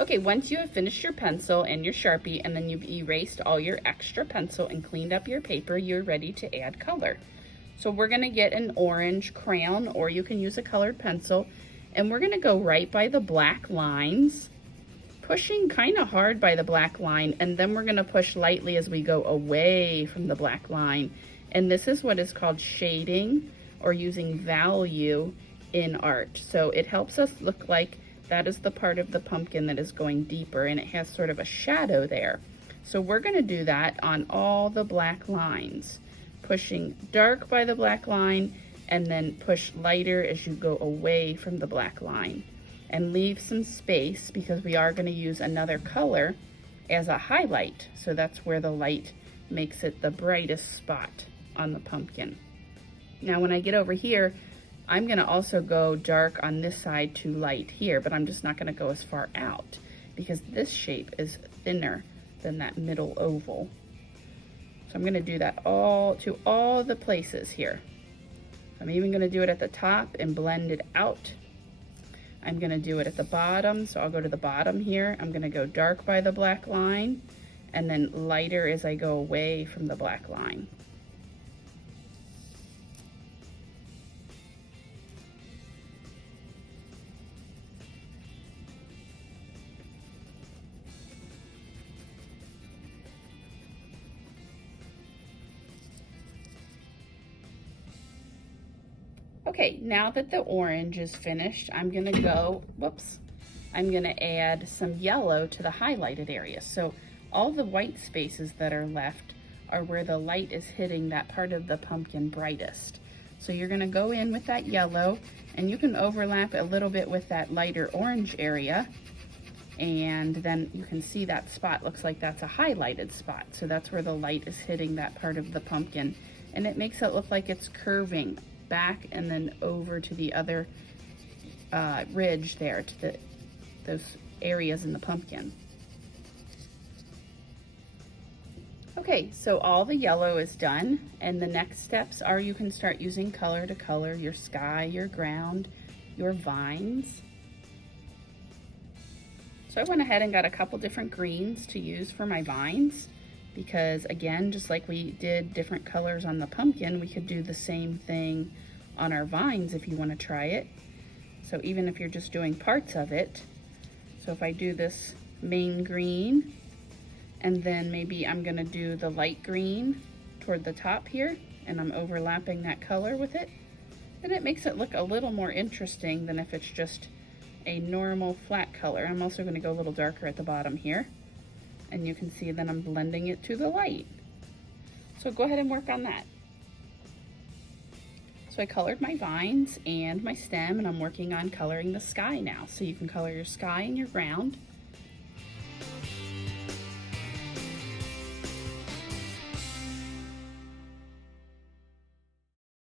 Okay, once you have finished your pencil and your Sharpie and then you've erased all your extra pencil and cleaned up your paper, you're ready to add color. So we're gonna get an orange crayon, or you can use a colored pencil, and we're gonna go right by the black lines, pushing kind of hard by the black line, and then we're gonna push lightly as we go away from the black line. And this is what is called shading, or using value in art. So it helps us look like that is the part of the pumpkin that is going deeper, and it has sort of a shadow there. So we're gonna do that on all the black lines, pushing dark by the black line and then push lighter as you go away from the black line. And leave some space because we are gonna use another color as a highlight. So that's where the light makes it the brightest spot on the pumpkin. Now when I get over here, I'm gonna also go dark on this side to light here, but I'm just not gonna go as far out because this shape is thinner than that middle oval. So I'm gonna do that all the places here. I'm even gonna do it at the top and blend it out. I'm gonna do it at the bottom, so I'll go to the bottom here. I'm gonna go dark by the black line and then lighter as I go away from the black line. Okay, now that the orange is finished, I'm gonna go, I'm gonna add some yellow to the highlighted area. So all the white spaces that are left are where the light is hitting that part of the pumpkin brightest. So you're gonna go in with that yellow, and you can overlap a little bit with that lighter orange area, and then you can see that spot looks like that's a highlighted spot. So that's where the light is hitting that part of the pumpkin, and it makes it look like it's curving back and then over to the other ridge there, to those areas in the pumpkin. Okay, so all the yellow is done, and the next steps are you can start using color to color your sky, your ground, your vines. So I went ahead and got a couple different greens to use for my vines, because again, just like we did different colors on the pumpkin, we could do the same thing on our vines if you want to try it. So even if you're just doing parts of it, so if I do this main green, and then maybe I'm gonna do the light green toward the top here, and I'm overlapping that color with it, then it makes it look a little more interesting than if it's just a normal flat color. I'm also gonna go a little darker at the bottom here, and you can see that I'm blending it to the light. So go ahead and work on that. So I colored my vines and my stem, and I'm working on coloring the sky now. So you can color your sky and your ground.